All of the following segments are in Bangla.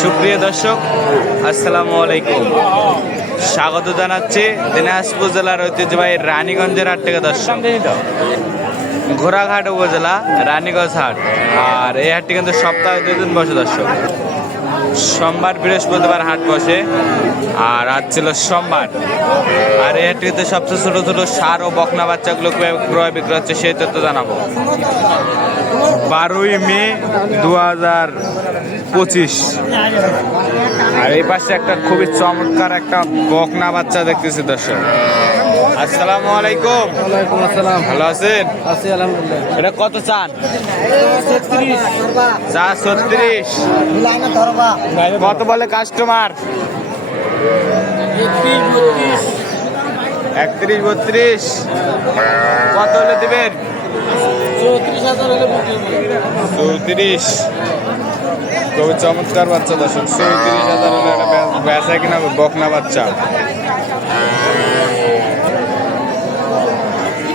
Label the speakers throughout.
Speaker 1: সুপ্রিয় দর্শক, আসসালামু আলাইকুম। স্বাগত জানাচ্ছি দিনাজপুর জেলার ঐতিহ্যবাহী রানীগঞ্জের হাট থেকে দর্শক। ঘোড়াঘাট উপজেলা, রানীগঞ্জ হাট। আর এই হাটটি কিন্তু সপ্তাহে দুদিন বসে দর্শক। সোমবার বৃহস্পতিবার হাট বসে আর আজ ছিল সোমবার। আর এই হাটটিতে সবচেয়ে ছোট ছোট সার ও বকনা বাচ্চাগুলো ক্রয় বিক্রয় হচ্ছে সেই তথ্য জানাব। বারোই মে দু হাজার পঁচিশ। আর এই পাশে একটা খুবই চমৎকার একটা বকনা বাচ্চা দেখতেছি দর্শক। আসসালামু আলাইকুম।
Speaker 2: ওয়ালাইকুম আসসালাম।
Speaker 1: ভালো আছেন?
Speaker 2: আছি আলহামদুলিল্লাহ।
Speaker 1: এটা কত চান? চা ছত্রিশ। কত বলে কাস্টমার একত্রিশ বত্রিশ। কত হলে দেবেন?
Speaker 2: চৌত্রিশ।
Speaker 1: খুবই চমৎকার বাচ্চা দর্শক, চৌত্রিশ হাজার হলে একটা কিনা বকনা বাচ্চা।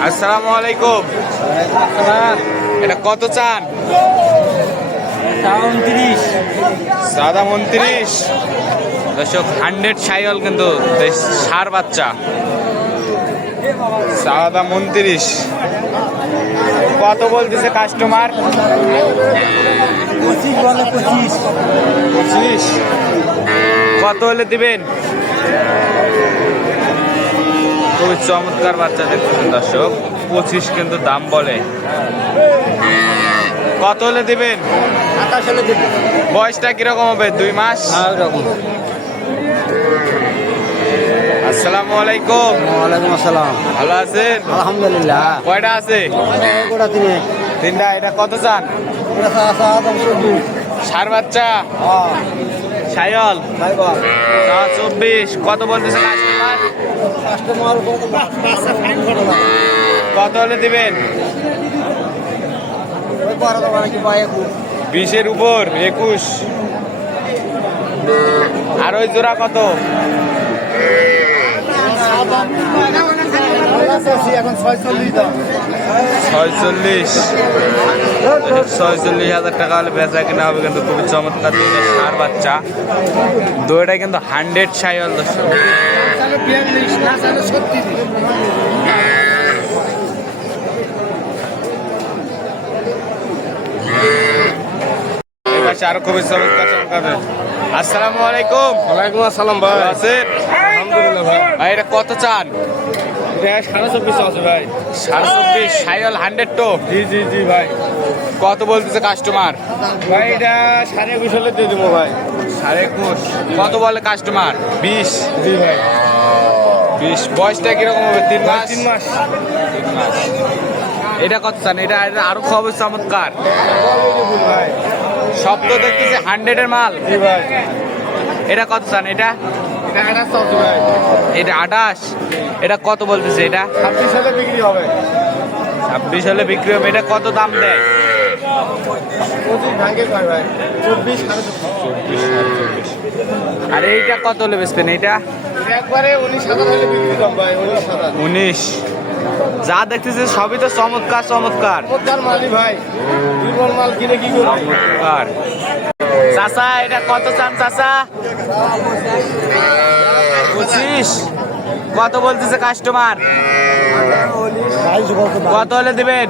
Speaker 1: আসসালামু আলাইকুম। এটা কত চান? সাদা উনত্রিশ দর্শক, হান্ড্রেড সাইল কিন্তু সার বাচ্চা। সাদা উনত্রিশ কত বলতেছে কাস্টমার
Speaker 2: পঁচিশ।
Speaker 1: কত হলে দিবেন? খুবই চমৎকার বাচ্চা দেখছেন দর্শক, পঁচিশ কিন্তু দাম বলে। কত হলে দিবেন?
Speaker 2: আঠাশ হলে দেবে।
Speaker 1: বয়সটা কীরকম হবে? দুই মাস?
Speaker 2: হ্যাঁ ওরকম
Speaker 1: আসসালামু আলাইকুম।
Speaker 2: ওয়ালাইকুম আসসালাম।
Speaker 1: ভালো আছেন?
Speaker 2: আলহামদুলিল্লাহ।
Speaker 1: কয়টা আছে?
Speaker 2: গোটা তিনি।
Speaker 1: তিনটা এটা কত চান? সার বাচ্চা?
Speaker 2: হ্যাঁ।
Speaker 1: সায়ল
Speaker 2: ভাই বল
Speaker 1: চব্বিশ। কত বলতেছে কাস্টমার
Speaker 2: কাস্টমার উপরে তো বাচ্চা ফাইন করে না
Speaker 1: কত হলে দিবেন
Speaker 2: ওই পরে তো মানে কি পায় একুশ
Speaker 1: বিশের উপর, একুশ। আর ওই জোড়া কত?
Speaker 2: ছয়চল্লিশ।
Speaker 1: ছয়চল্লিশ হাজার টাকা হলে বেচা কিনা হবে কিন্তু খুবই চমৎকার বাচ্চা। কিন্তু হান্ড্রেড দর্শক। পাশে আরও খুবই চমৎকার চমৎকার আসসালামু আলাইকুম।
Speaker 2: ওয়ালাইকুম আসসালাম ভাই। আলহামদুলিল্লাহ ভাই।
Speaker 1: ভাই এটা কত চান?
Speaker 2: এটা সাড়ে চব্বিশ আছে ভাই।
Speaker 1: সাড়ে চব্বিশ সাইল হান্ড্রেড তো
Speaker 2: জি জি জি ভাই।
Speaker 1: কত বলতেছে কাস্টমার
Speaker 2: ভাই এটা সাড়ে একুশ হলে দিয়ে দেবো ভাই।
Speaker 1: সাড়ে একুশ। কত বলে কাস্টমার বিশ।
Speaker 2: জি ভাই।
Speaker 1: বিশ। বয়সটা কীরকম হবে? তিন মাস?
Speaker 2: তিন মাস।
Speaker 1: তিন মাস। এটা কত চান? এটা এটা আরও খবর চমৎকার।
Speaker 2: ভাই।
Speaker 1: সব তো দেখতেছি হান্ড্রেডের মাল। এটা কত চান এটা?
Speaker 2: এটা আঠাশ
Speaker 1: এটা কত বলতেছে এটা?
Speaker 2: ছাব্বিশ হলে বিক্রি হবে।
Speaker 1: ছাব্বিশ হলে বিক্রি হবে এটা কত দাম দেয়? আর এইটা কত হলে বেচবেন এইটা?
Speaker 2: উনিশ।
Speaker 1: যা দেখতেছি সবই তো চমৎকার চমৎকার।
Speaker 2: চমৎকার ভাই। মাল কিনে কি
Speaker 1: চমৎকার। চাচা এটা কত চান চাচা? পঁচিশ। কত বলতেছে কাস্টমার কত হলে দিবেন?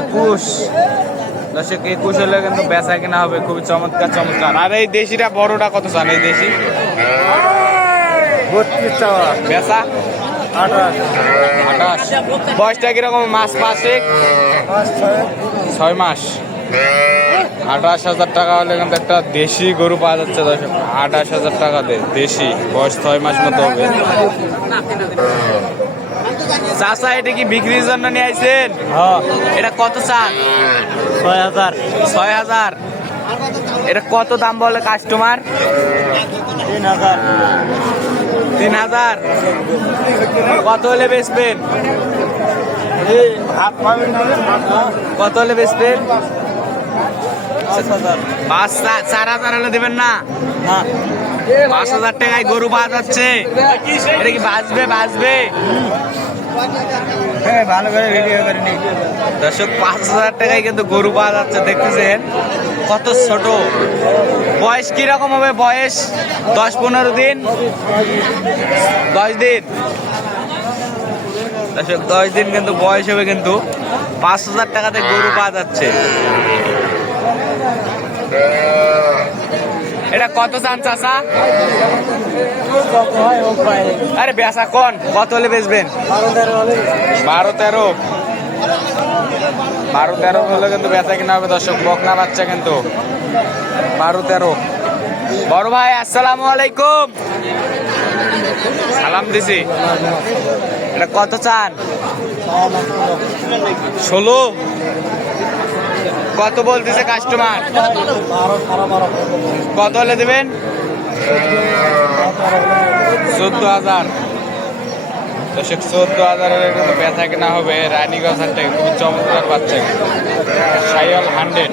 Speaker 1: একুশ। দর্শক একুশ হলে কিন্তু বেচা কিনা হবে। খুবই চমৎকার চমৎকার। আর এই দেশিটা বড়টা কত চান? এই দেশি?
Speaker 2: বত্রিশ চাওয়া
Speaker 1: বেচা?
Speaker 2: আঠাশ।
Speaker 1: বয়সটা কীরকম? মাস মাসে
Speaker 2: ছয়
Speaker 1: মাস। আঠাশ হাজার টাকা হলে কিন্তু একটা দেশি গরু পাওয়া যাচ্ছে দর্শক। আঠাশ হাজার টাকাতে দেশি। বয়স ছয় মাস মতো হবে। চাষা এটা কি বিক্রির জন্য নিয়ে আইছেন?
Speaker 2: হ্যাঁ।
Speaker 1: এটা কত চান?
Speaker 2: ছয় হাজার।
Speaker 1: ছয় হাজার। এটা কত দাম বলে কাস্টমার
Speaker 2: তিন হাজার।
Speaker 1: তিন হাজার। কত হলে বেচবেন? কত হলে বেচবেন?
Speaker 2: পাঁচ
Speaker 1: চার হাজার হলে দেবেন না?
Speaker 2: না
Speaker 1: পাঁচ হাজার টাকায় গরু পাওয়া যাচ্ছে। এটা কি বাঁচবে? বাঁচবে।
Speaker 2: হ্যাঁ ভালো করে ভিডিও করে নি
Speaker 1: দর্শক পাঁচ হাজার টাকায় কিন্তু গরু পাওয়া যাচ্ছে দেখতেছেন? কত ছোট? বয়স কীরকম হবে? বয়স দশ পনেরো দিন? দশ দিন? দশ দিন কিন্তু বয়স হবে কিন্তু পাঁচ হাজার টাকাতে গরু পাওয়া যাচ্ছে। এটা কত চান চাষা আরে বেচা কোন, কত হলে বেচবেন? বারো তেরো। বারো তেরো হলে কিন্তু বেচা কিনা হবে, দর্শক। বকনা বাচ্চা কিন্তু। বারো তেরো। বড় ভাই, আসসালামু আলাইকুম। সালাম দিছি। এটা কত চান? ষোলো। কত বলতেছে কাস্টমার কত হলে দেবেন? চোদ্দ হাজার। দর্শক চোদ্দ হাজারের কিন্তু বেচা কেনা হবে রানীগঞ্জ হাট থেকে খুবই চমৎকার পাচ্ছে। সাইয়াল হান্ড্রেড।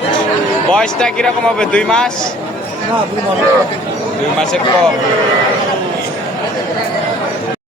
Speaker 1: বয়সটা কীরকম হবে? দুই মাস। দুই মাসের কম।